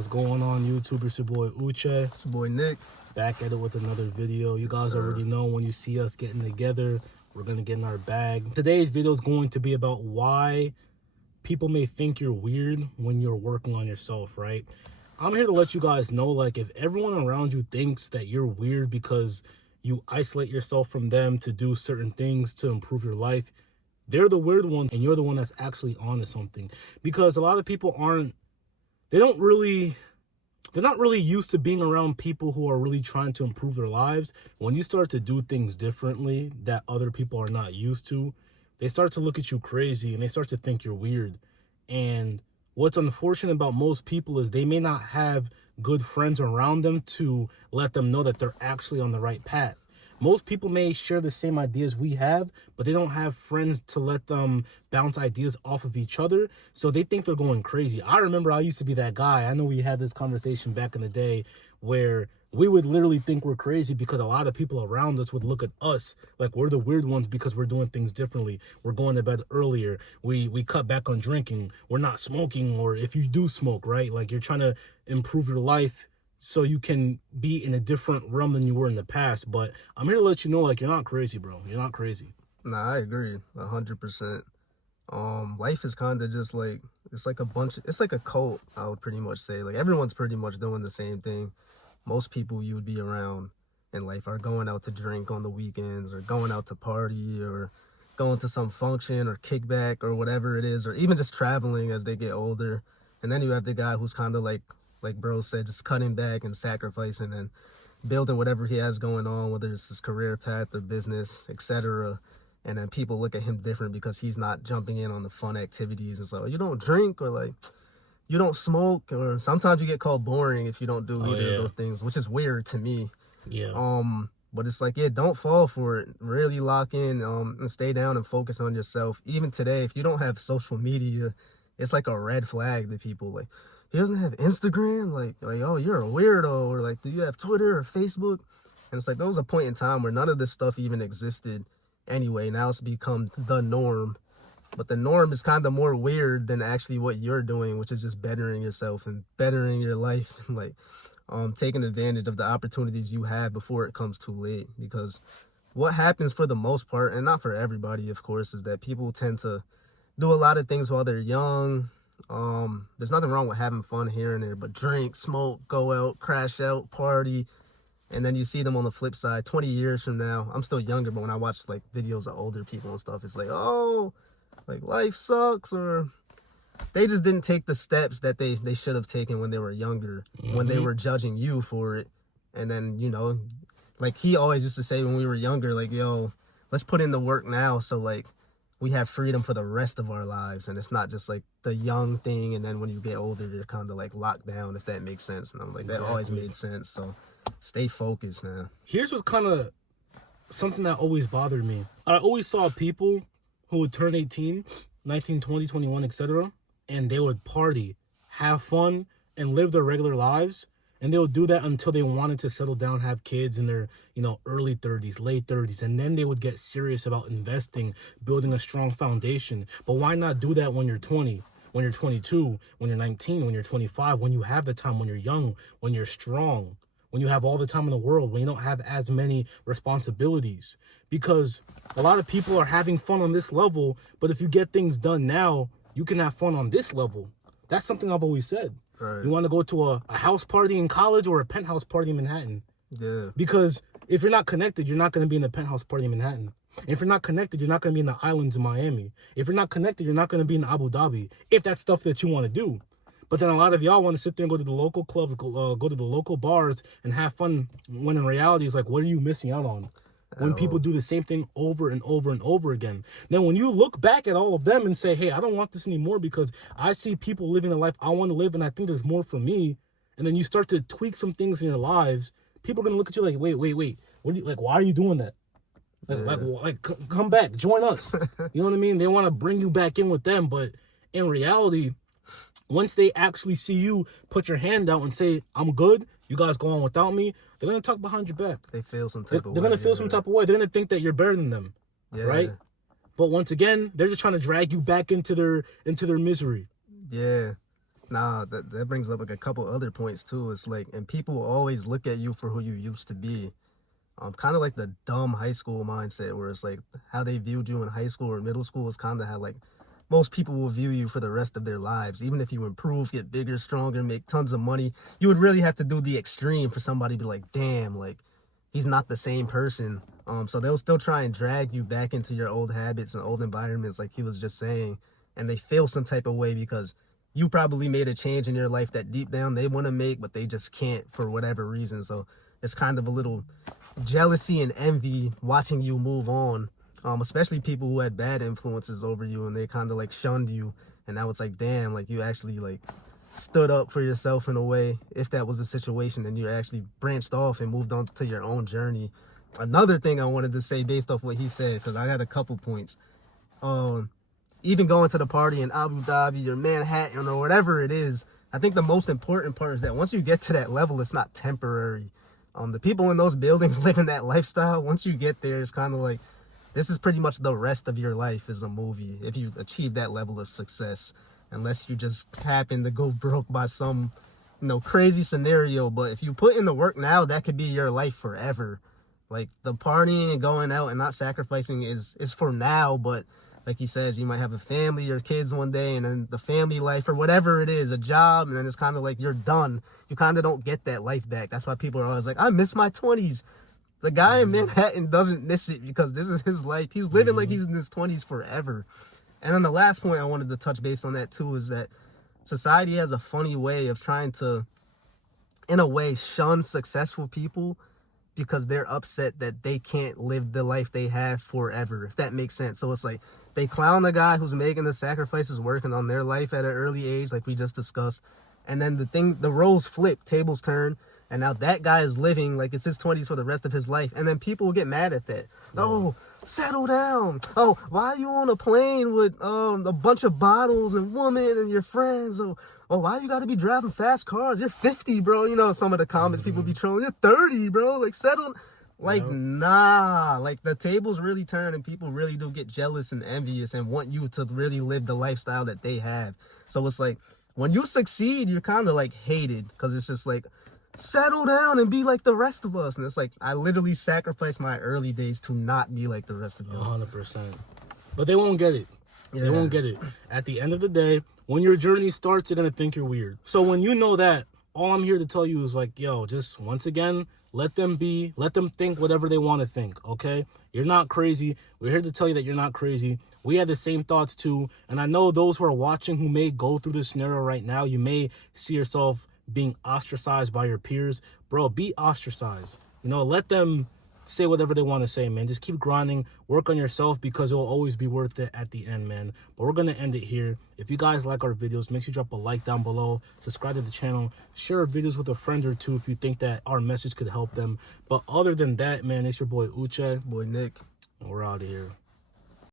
What's going on, YouTube? It's your boy Uche. It's your boy Nick. Back at it with another video. You guys already know when you see us getting together, we're going to get in our bag. Today's video is going to be about why people may think you're weird when you're working on yourself, right? I'm here to let you guys know, like, if everyone around you thinks that you're weird because you isolate yourself from them to do certain things to improve your life, they're the weird one and you're the one that's actually onto something. Because a lot of people they're not really used to being around people who are really trying to improve their lives. When you start to do things differently that other people are not used to, they start to look at you crazy and they start to think you're weird. And what's unfortunate about most people is they may not have good friends around them to let them know that they're actually on the right path. Most people may share the same ideas we have, but they don't have friends to let them bounce ideas off of each other. So they think they're going crazy. I remember I used to be that guy. I know we had this conversation back in the day where we would literally think we're crazy because a lot of people around us would look at us like we're the weird ones because we're doing things differently. We're going to bed earlier. We cut back on drinking. We're not smoking, or if you do smoke, right? Like, you're trying to improve your life so you can be in a different realm than you were in the past. But I'm here to let you know, like, you're not crazy, bro. You're not crazy. Nah, I agree 100%. Life is kind of just like, it's like a cult, I would pretty much say. Like, everyone's pretty much doing the same thing. Most people you would be around in life are going out to drink on the weekends, or going out to party, or going to some function or kickback or whatever it is, or even just traveling as they get older. And then you have the guy who's kind of like bro said, just cutting back and sacrificing and building whatever he has going on, whether it's his career path or business, etc. And then people look at him different because he's not jumping in on the fun activities. It's like, oh, you don't drink, or like, you don't smoke, or sometimes you get called boring if you don't do either of those things, which is weird to me. Yeah. But it's like, yeah, don't fall for it. Really lock in, and stay down and focus on yourself. Even today, if you don't have social media, it's like a red flag to people. Like, he doesn't have Instagram, like, oh, you're a weirdo, or like, do you have Twitter or Facebook? And it's like, there was a point in time where none of this stuff even existed anyway. Now it's become the norm. But the norm is kind of more weird than actually what you're doing, which is just bettering yourself and bettering your life, and like, taking advantage of the opportunities you have before it comes too late. Because what happens for the most part, and not for everybody, of course, is that people tend to do a lot of things while they're young. There's nothing wrong with having fun here and there, but drink, smoke, go out, crash out, party. And then you see them on the flip side 20 years from now. I'm still younger, but when I watch like videos of older people and stuff, it's like, oh, like, life sucks, or they just didn't take the steps that they should have taken when they were younger, when they were judging you for it. And then, you know, like, he always used to say when we were younger, like, yo, let's put in the work now so, like, we have freedom for the rest of our lives, and it's not just like the young thing, and then when you get older, you're kind of like locked down, if that makes sense. And I'm like, that always made sense. So stay focused, man. Here's what's kind of something that always bothered me. I always saw people who would turn 18, 19, 20, 21, etc., and they would party, have fun, and live their regular lives. And they would do that until they wanted to settle down, have kids in their, early 30s, late 30s. And then they would get serious about investing, building a strong foundation. But why not do that when you're 20, when you're 22, when you're 19, when you're 25, when you have the time, when you're young, when you're strong, when you have all the time in the world, when you don't have as many responsibilities? Because a lot of people are having fun on this level, but if you get things done now, you can have fun on this level. That's something I've always said. Right. You want to go to a house party in college or a penthouse party in Manhattan? Yeah. Because if you're not connected, you're not going to be in the penthouse party in Manhattan. If you're not connected, you're not going to be in the islands in Miami. If you're not connected, you're not going to be in Abu Dhabi, if that's stuff that you want to do. But then a lot of y'all want to sit there and go to the local clubs, go to the local bars and have fun, when in reality, it's like, what are you missing out on? When people do the same thing over and over and over again. Then when you look back at all of them and say, hey, I don't want this anymore because I see people living the life I want to live and I think there's more for me. And then you start to tweak some things in your lives. People are going to look at you like, wait. What do you, like, why are you doing that? Come back, join us. You know what I mean? They want to bring you back in with them. But in reality, once they actually see you put your hand out and say, I'm good, you guys go on without me, they're going to talk behind your back. They feel some type of way. They're going to feel some type of way. They're going to think that you're better than them, right? But once again, they're just trying to drag you back into their misery. Yeah. Nah, that brings up like a couple other points too. It's like, and people will always look at you for who you used to be. Kind of like the dumb high school mindset, where it's like how they viewed you in high school or middle school is kind of how like most people will view you for the rest of their lives. Even if you improve, get bigger, stronger, make tons of money, you would really have to do the extreme for somebody to be like, damn, like he's not the same person. So they'll still try and drag you back into your old habits and old environments, like he was just saying, and they feel some type of way because you probably made a change in your life that deep down they want to make, but they just can't for whatever reason. So it's kind of a little jealousy and envy watching you move on, especially people who had bad influences over you and they kind of like shunned you, and now it's like, damn, like you actually like stood up for yourself in a way, if that was the situation, and you actually branched off and moved on to your own journey. Another thing I wanted to say based off what he said, because I got a couple points, even going to the party in Abu Dhabi or Manhattan or whatever it is, I think the most important part is that once you get to that level, it's not temporary. The people in those buildings living that lifestyle, once you get there, it's kind of like, this is pretty much the rest of your life is a movie if you achieve that level of success, unless you just happen to go broke by some, crazy scenario. But if you put in the work now, that could be your life forever. Like the partying and going out and not sacrificing is for now, but like he says, you might have a family or kids one day, and then the family life or whatever it is, a job, and then it's kind of like you're done. You kind of don't get that life back. That's why people are always like, I miss my 20s. The guy in Manhattan doesn't miss it because this is his life. He's living like he's in his 20s forever. And then the last point I wanted to touch base on that too is that society has a funny way of trying to, in a way, shun successful people because they're upset that they can't live the life they have forever, if that makes sense. So it's like they clown the guy who's making the sacrifices, working on their life at an early age, like we just discussed. And then the roles flip, tables turn, and now that guy is living like it's his 20s for the rest of his life. And then people will get mad at that. Yeah. Oh, settle down. Oh, why are you on a plane with a bunch of bottles and women and your friends? Oh, why you got to be driving fast cars? You're 50, bro. Some of the comments people be trolling. You're 30, bro. Like, settle. Like, nah. Like, the tables really turn and people really do get jealous and envious and want you to really live the lifestyle that they have. So it's like, when you succeed, you're kind of like hated because it's just like, settle down and be like the rest of us. And it's like, I literally sacrificed my early days to not be like the rest of you. 100%. But they won't get it. Yeah. They won't get it. At the end of the day, when your journey starts, they're going to think you're weird. So when you know that, all I'm here to tell you is like, yo, just once again, let them be, let them think whatever they want to think, okay? You're not crazy. We're here to tell you that you're not crazy. We had the same thoughts too. And I know those who are watching who may go through this scenario right now, you may see yourself being ostracized by your peers. Bro, be ostracized. Let them say whatever they want to say, man. Just keep grinding, work on yourself, because it will always be worth it at the end, man. But we're going to end it here. If you guys like our videos, make sure you drop a like down below, subscribe to the channel, share our videos with a friend or two if you think that our message could help them. But other than that, man, it's your boy Uche. Boy Nick. And we're out of here.